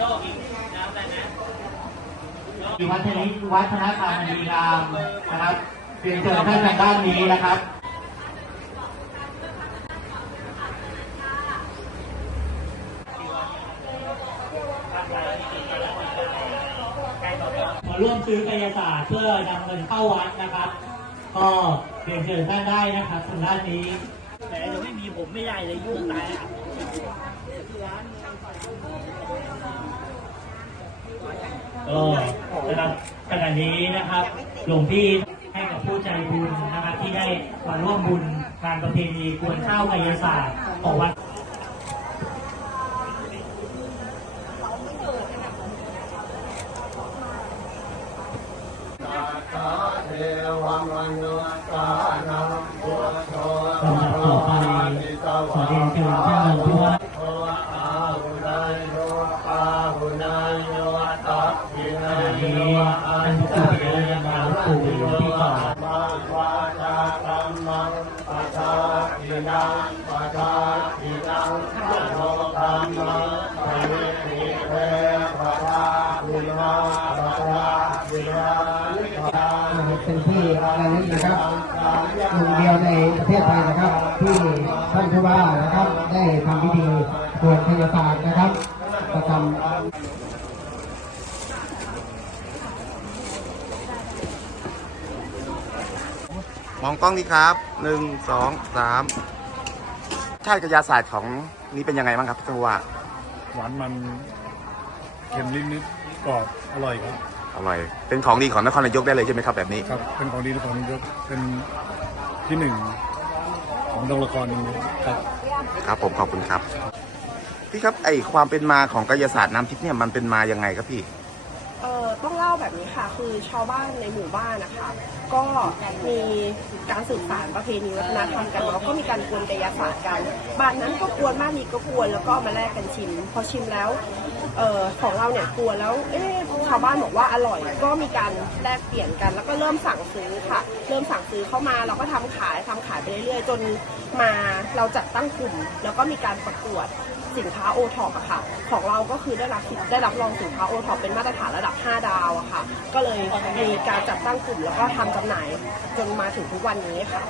วับอะนะอยู่วัฒนิวัฒนธรรมดีรามนะครับเรียนเชิญท่านทางด้านนี้นะครับมาร่วมซื้อกายศาสตร์เพื่อนำเงินเข้าวัดนะครับ ก็เรียนเชิญท่านได้นะครับทางด้านนี้แต่เรไม่มีผมไม่ได้เลยยุ่งตาย นะครับขณะนี้นะครับ หลวงพี่ให้กับผู้ใจบุญนะครับ ที่ได้มาร่วมบุญงานประเพณีกวนข้าวกายศาสตร์ของวัดเทวังมนุสานังพุทโธลำดับต่อไปขอเรียนเชิญท่านรองผู้ว่า โทอาหุนายโยอาหุนายโย ตัพพินาขณะยนี้อัท่านนผู้เยนมาปู่อยู่ที่ต่อมาวาจากรรมังปัทาทินังปัทาทินังโลกรรมังปริติเทปัทาทินาปัทาทินาปัทาเป็นที่ระลึกนะครับหนึ่งเดียวในประเทศไทยนะครับ ที่ท่านผู้ว่านะครับ ได้ทำพิธีตรวจพยาศาสตร์นะครับประจำ องกล้องนี้ครับหนึ่งสองสามชาติกายาศาสตร์ของนี้เป็นยังไงบ้างครับท่านผู้ว่าหวานมันเค็มนิดๆกรอบอร่อยครับ อร่อย เป็นของดีของนครนายกได้เลยใช่ไหมครับแบบนี้ ครับ เป็นของดีของนายกเป็นที่หนึ่งของดงละครนี้ครับครับผมขอบคุณครับพี่ครับไอความเป็นมาของกายศาสตร์น้ำทิพย์เนี่ยมันเป็นมายังไงครับพี่เอ่อ ต้องเล่าแบบนี้ค่ะ คือชาวบ้านในหมู่บ้านนะคะ ก็มีการสืบสานประเพณีวัฒนธรรมกันแล้วก็มีการกวนกายศาสตร์กันบ้านนั้นก็กวนบ้านนี้ก็กวนแล้วก็มาแลกกันชิม พอชิมแล้วเออของเราเนี่ยกวนแล้ว เอ๊ะชาวบ้านบอกว่าอร่อย ก็มีการแลกเปลี่ยนกัน แล้วก็เริ่มสั่งซื้อค่ะ เริ่มสั่งซื้อเข้ามาเราก็ทำขายทำขายไปเรื่อยๆ จนมาเราจัดตั้งกลุ่ม แล้วก็มีการประกวด สินค้าโอท็อปอะค่ะ ของเราก็คือได้รับได้รับรองสินค้าโอท็อปเป็นมาตรฐานระดับ 5 ดาวอะค่ะ ก็เลยมีการจัดตั้งกลุ่มแล้วก็ทำจำหน่ายจนมาถึงทุกวันนี้ค่ะ